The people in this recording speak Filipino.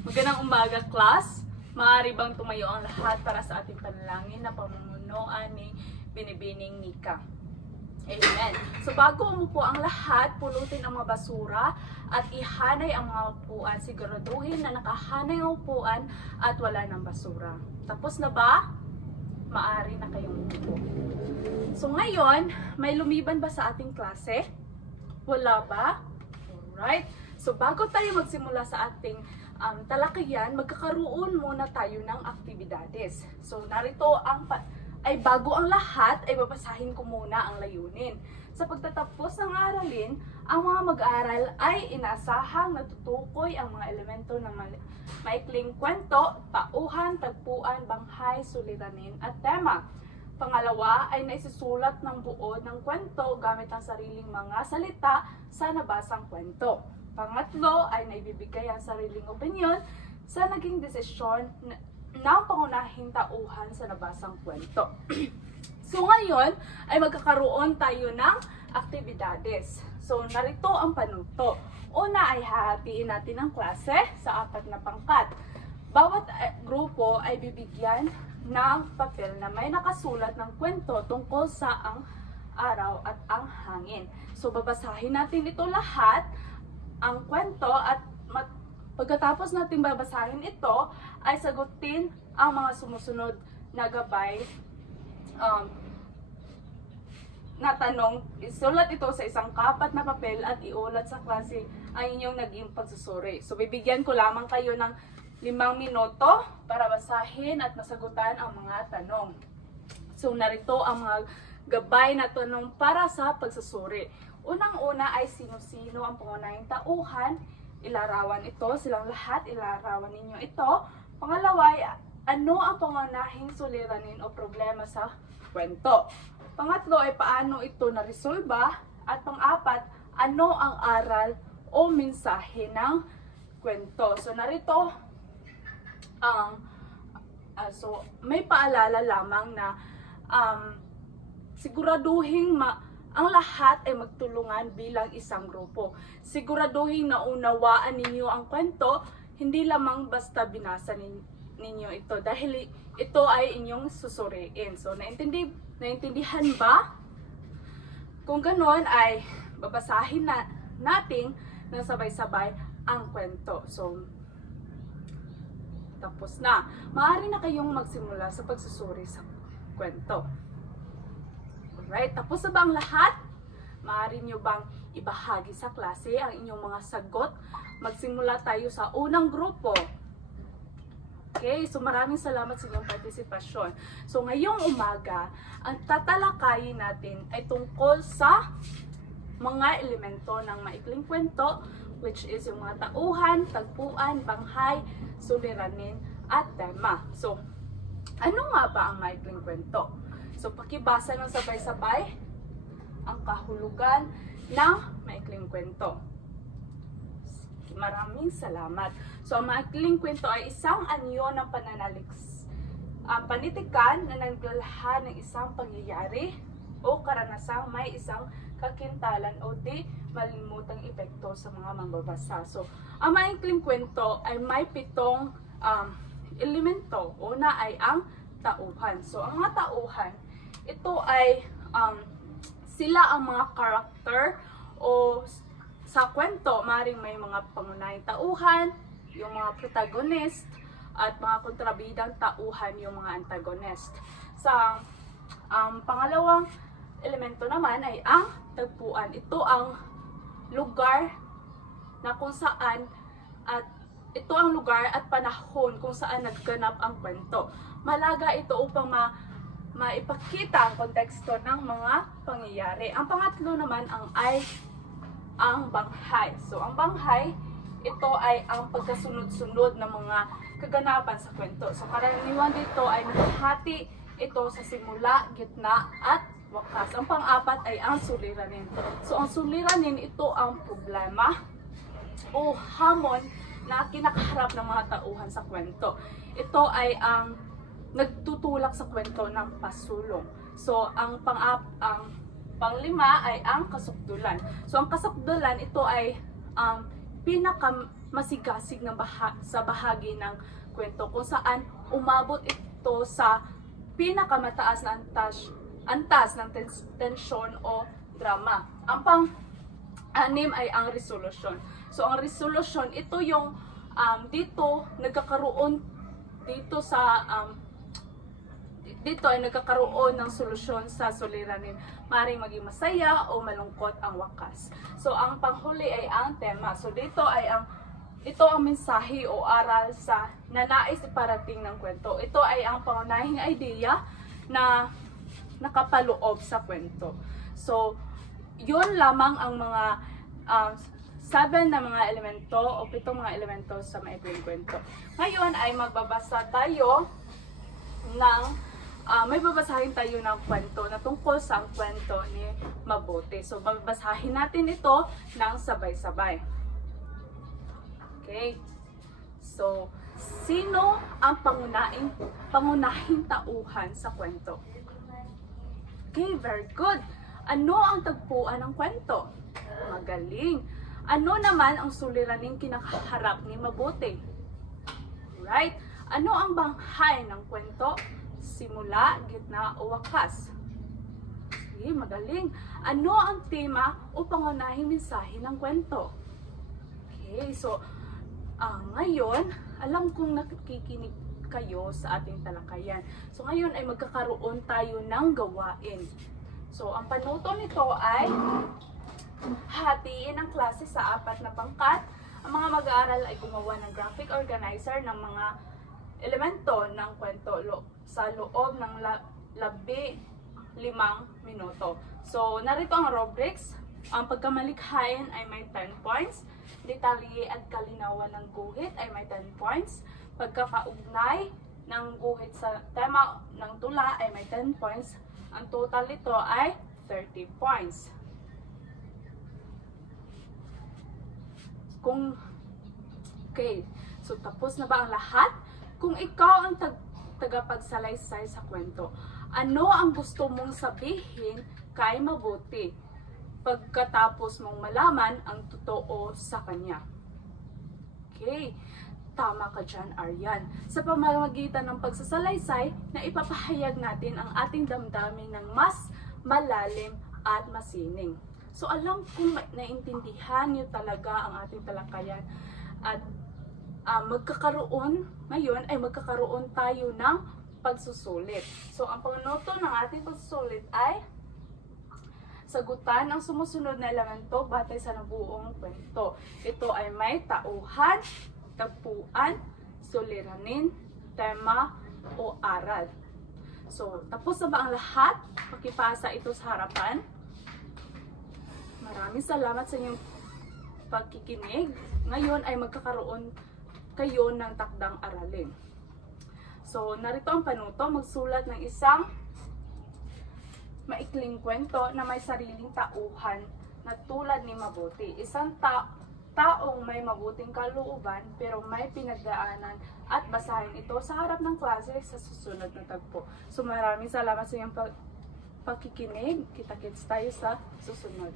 Magandang umaga, class. Maaari bang tumayo ang lahat para sa ating panalangin na pamumunuan ni Binibining Nika? Amen. So bago umupo ang lahat, pulutin ang mga basura at ihanay ang mga upuan. Siguraduhin na nakahanay ang upuan at wala ng basura. Tapos na ba? Maaari na kayong umupo. So ngayon, may lumiban ba sa ating klase? Wala ba? Alright. So bago tayo magsimula sa ating talakayan, magkakaroon muna tayo ng aktibidades. So narito bago ang lahat, ay babasahin ko muna ang layunin. Sa pagtatapos ng aralin, ang mga mag-aaral ay inaasahang natutukoy ang mga elemento ng maikling kwento, tauhan, tagpuan, banghay, suliranin at tema. Pangalawa ay naisusulat ng buod ng kwento gamit ang sariling mga salita sa nabasang kwento. Pangatlo ay naibibigay ang sariling opinyon sa naging desisyon ng pangunahing tauhan sa nabasang kwento. So ngayon ay magkakaroon tayo ng aktibidades. So narito ang panuto. Una ay hahatiin natin ang klase sa 4 na pangkat. Bawat grupo ay bibigyan ng papel na may nakasulat ng kwento tungkol sa ang araw at ang hangin. So babasahin natin ito lahat, ang kwento, at pagkatapos natin babasahin ito, ay sagutin ang mga sumusunod na gabay na tanong. Isulat ito sa isang kapat na papel at iulat sa klase ang inyong naging pagsusuri. So bibigyan ko lamang kayo ng 5 minuto para basahin at masagutan ang mga tanong. So narito ang mga gabay na tanong para sa pagsusuri. Unang-una ay sino-sino ang pangunahing tauhan. Ilarawan ito, silang lahat, ilarawan ninyo ito. Pangalawa ay ano ang pangunahing suliranin o problema sa kwento. Pangatlo ay paano ito naresolba. At pang-apat, ano ang aral o mensahe ng kwento. So narito so may paalala lamang na siguraduhin ang lahat ay magtulungan bilang isang grupo. Siguraduhin na unawaan ninyo ang kwento, hindi lamang basta binasa ninyo ito dahil ito ay inyong susuriin. So naintindihan ba? Kung ganoon ay babasahin natin ng sabay-sabay ang kwento. So tapos na. Maaari na kayong magsimula sa pagsusuri sa kwento. Alright, tapos na ba ang lahat? Maaari nyo bang ibahagi sa klase ang inyong mga sagot? Magsimula tayo sa unang grupo. Okay, so maraming salamat sa inyong partisipasyon. So ngayong umaga, ang tatalakayin natin ay tungkol sa mga elemento ng maikling kwento, which is yung mga tauhan, tagpuan, banghay, suliranin, at tema. So, ano nga ba ang maikling kwento? So, pakibasa ng sabay-sabay ang kahulugan ng maikling kwento. Maraming salamat. So, ang maikling kwento ay isang anyo ng panitikan na naglalahad ng isang pangyayari o karanasang may isang kakintalan o di malimutang epekto sa mga mambabasa. So, ang maikling kwento ay may 7 elemento. Una ay ang tauhan. So, ang mga tauhan, ito ay sila ang mga karakter o sa kwento, maring may mga pangunahing tauhan, yung mga protagonist, at mga kontrabidang tauhan, yung mga antagonist. Sa pangalawang elemento naman ay ang tagpuan. Ito ang lugar na kung saan ito ang lugar at panahon kung saan nagganap ang kwento. Malaga ito upang maipakita ang konteksto ng mga pangyayari. Ang pangatlo naman ang banghay. So ang banghay, ito ay ang pagkasunod-sunod ng mga kaganapan sa kwento. So karaniwan dito ay nakahati ito sa simula, gitna, at wakas. Ang pang-apat ay ang suliranin. So ang suliranin, ito ang problema o hamon na kinakaharap ng mga tauhan sa kwento. Ito ay ang nagtutulak sa kwento ng pasulong. So ang panglima ay ang kasukdulan. So ang kasukdulan, ito ay pinakamasigasig na sa bahagi ng kwento kung saan umabot ito sa pinakamataas na antas ng tensyon o drama. Ang pang-anim ay ang resolution. So ang resolution, ito yung dito nagkakaroon dito ay nagkakaroon ng solusyon sa suliranin. Maaaring maging masaya o malungkot ang wakas. So ang panghuli ay ang tema. So ito ang mensahe o aral sa nanais iparating ng kwento. Ito ay ang pangunahing idea na nakapaloob sa kwento. So yun lamang ang mga 7 na mga elemento o 7 mga elemento sa maikling kwento. Ngayon ay magbabasa tayo ng may babasahin tayo ng kwento na tungkol sa kwento ni Mabuti. So, babasahin natin ito ng sabay-sabay. Okay. So, sino ang pangunahing tauhan sa kwento? Okay, very good. Ano ang tagpuan ng kwento? Magaling. Ano naman ang suliraning kinakaharap ni Mabuti? Right? Ano ang banghay ng kwento? Simula, gitna, o wakas. Okay, magaling. Ano ang tema o pangunahing mensahe ng kwento? Okay, so ngayon, alam kong nakikinig kayo sa ating talakayan. So ngayon ay magkakaroon tayo ng gawain. So ang panuto nito ay hatiin ang klase sa 4 na pangkat. Ang mga mag-aaral ay gumawa ng graphic organizer ng mga elemento ng kwento sa loob ng 15 minuto. So, narito ang rubrics. Ang pagkamalikhain ay may 10 points. Detalye at kalinawan ng guhit ay may 10 points. Pagkakaugnay ng guhit sa tema ng tula ay may 10 points. Ang total nito ay 30 points. Okay, so tapos na ba ang lahat? Kung ikaw ang tagapagsalaysay sa kwento, ano ang gusto mong sabihin kay Mabuti pagkatapos mong malaman ang totoo sa kanya? Okay, tama ka dyan, Aryan. Sa pamamagitan ng pagsasalaysay, na ipapahayag natin ang ating damdamin ng mas malalim at masining. So alam kong naintindihan niyo talaga ang ating talakayan at magkakaroon tayo ng pagsusulit. So, ang panuto ng ating pagsusulit ay sagutan ang sumusunod na elemento batay sa nabuong kwento. Ito ay may tauhan, tagpuan, suliranin, tema, o aral. So, tapos na ba ang lahat? Pakipasa ito sa harapan. Maraming salamat sa inyong pagkikinig. Ngayon ay magkakaroon kayo ng takdang aralin. So, narito ang panuto. Magsulat ng isang maikling kwento na may sariling tauhan na tulad ni Mabuti. Isang taong may mabuting kalooban pero may pinagdaanan at basahin ito sa harap ng klase sa susunod na tagpo. So, maraming salamat sa inyong pagkikinig. Kita-kits tayo sa susunod.